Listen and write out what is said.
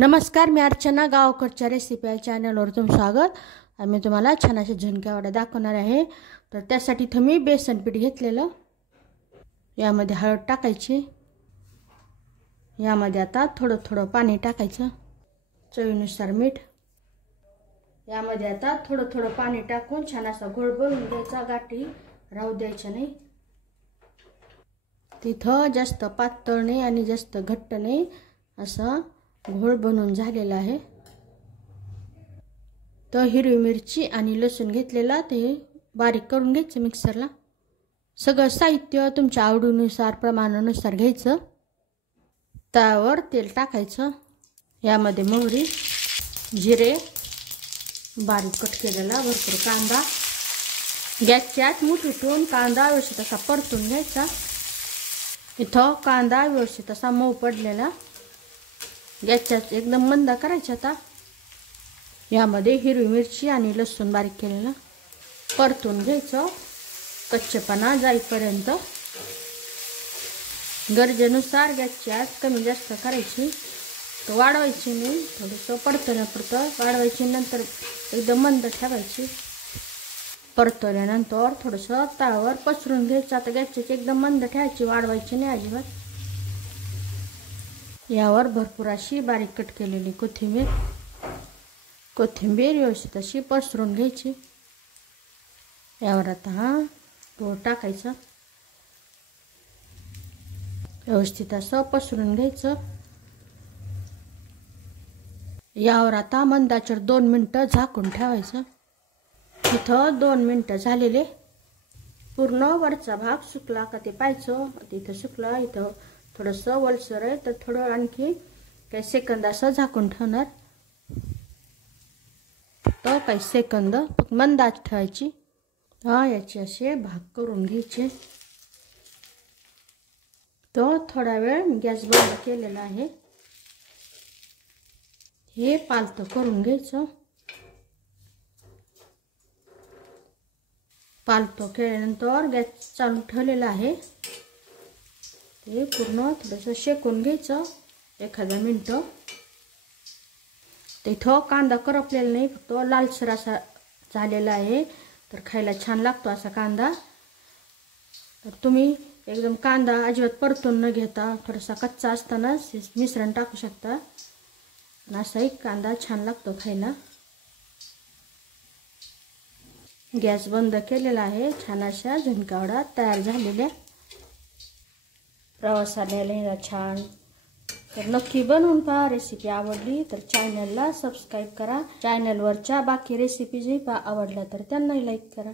नमस्कार, मी अर्चना गावकरच्या रेसिपी चॅनलवर तुमचं स्वागत. आम्ही तुम्हाला छान असे झुणका वडा दाखवणार आहे. तर त्यासाठी इथं मी बेसन पीठ घेतलेलं. यामध्ये हळद टाकायची. यामध्ये आता थोडं थोडं पाणी टाकायचं. चवीनुसार मीठ. यामध्ये आता थोडं थोडं पाणी टाकून छान असा घोळ बनवून द्यायचा. गाठी राहू द्यायच्या नाही. तिथं जास्त पातळ नाही आणि जास्त घट्ट नाही असं घोळ बनवून झालेला आहे. तर हिरवी मिरची आणि लसूण घेतलेला ते बारीक करून घ्यायचं मिक्सरला. सगळं साहित्य तुमच्या आवडीनुसार प्रमाणानुसार घ्यायचं. तव्यावर तेल टाकायचं. यामध्ये मोहरी, जिरे, बारीक कट केलेला भरपूर कांदा. गॅसची आच मोठी ठेवून कांदा व्यवस्थित असा परतून घ्यायचा. इथं कांदा व्यवस्थित असा मऊ पडलेला. गॅसच्या एकदम मंद करायचा. आता यामध्ये हिरवी मिरची आणि लसूण बारीक केलेला परतून घ्यायचं कच्चेपणा जाईपर्यंत. गरजेनुसार गॅसची आच कमी जास्त करायची. तर वाढवायची नाही. थोडंसं परतवण्यापुरतं वाढवायची. नंतर एकदम मंद ठेवायची. परतवल्यानंतर थोडंसं तव्यावर पसरून घ्यायचं. आता गॅसची एकदम मंद ठेवायची, वाढवायची नाही अजिबात. यावर भरपूर अशी बारीक कट केलेली कोथिंबीर व्यवस्थित अशी पसरून घ्यायची. यावर आता हा तो टाकायचा. व्यवस्थित असं पसरून घ्यायचं. यावर आता मंद आचेवर 2 मिनिटं झाकून ठेवायचं. इथं 2 मिनिटं झालेले. पूर्ण वरचा भाग सुकला का ते पाहायचं. इथं सुकला. इथं थोडंसं वलसर आहे तर थोडं आणखी काही सेकंद असं झाकून ठेवणार. तर काही सेकंद फक्त मंद आच ठेवायची. याचे असे भाग करून घ्यायचे. तो थोडा वेळ गॅस बंद केलेला आहे. हे पालतं करून घ्यायचं. पालतं केल्यानंतर गॅस चालू ठेवलेला आहे. ते पूर्ण थोडंसं शेकून घ्यायचं एखादा मिनटं. तिथं कांदा करपलेला नाही, फक्त लालसर असा झालेला आहे. तर खायला छान लागतो असा कांदा. तर तुम्ही एकदम कांदा अजिबात परतून न घेता थोडासा कच्चा असताना मिश्रण टाकू शकता. असाही कांदा छान लागतो खायला. गॅस बंद केलेला आहे. छान अशा झुणका वडा तयार झालेल्या. प्रवासाला छान. तर नक्की बनवून पहा. रेसिपी आवडली तर चॅनलला सबस्क्राईब करा. चॅनलवरच्या बाकी रेसिपीजही आवडल्या तर त्यांनाही लाईक करा.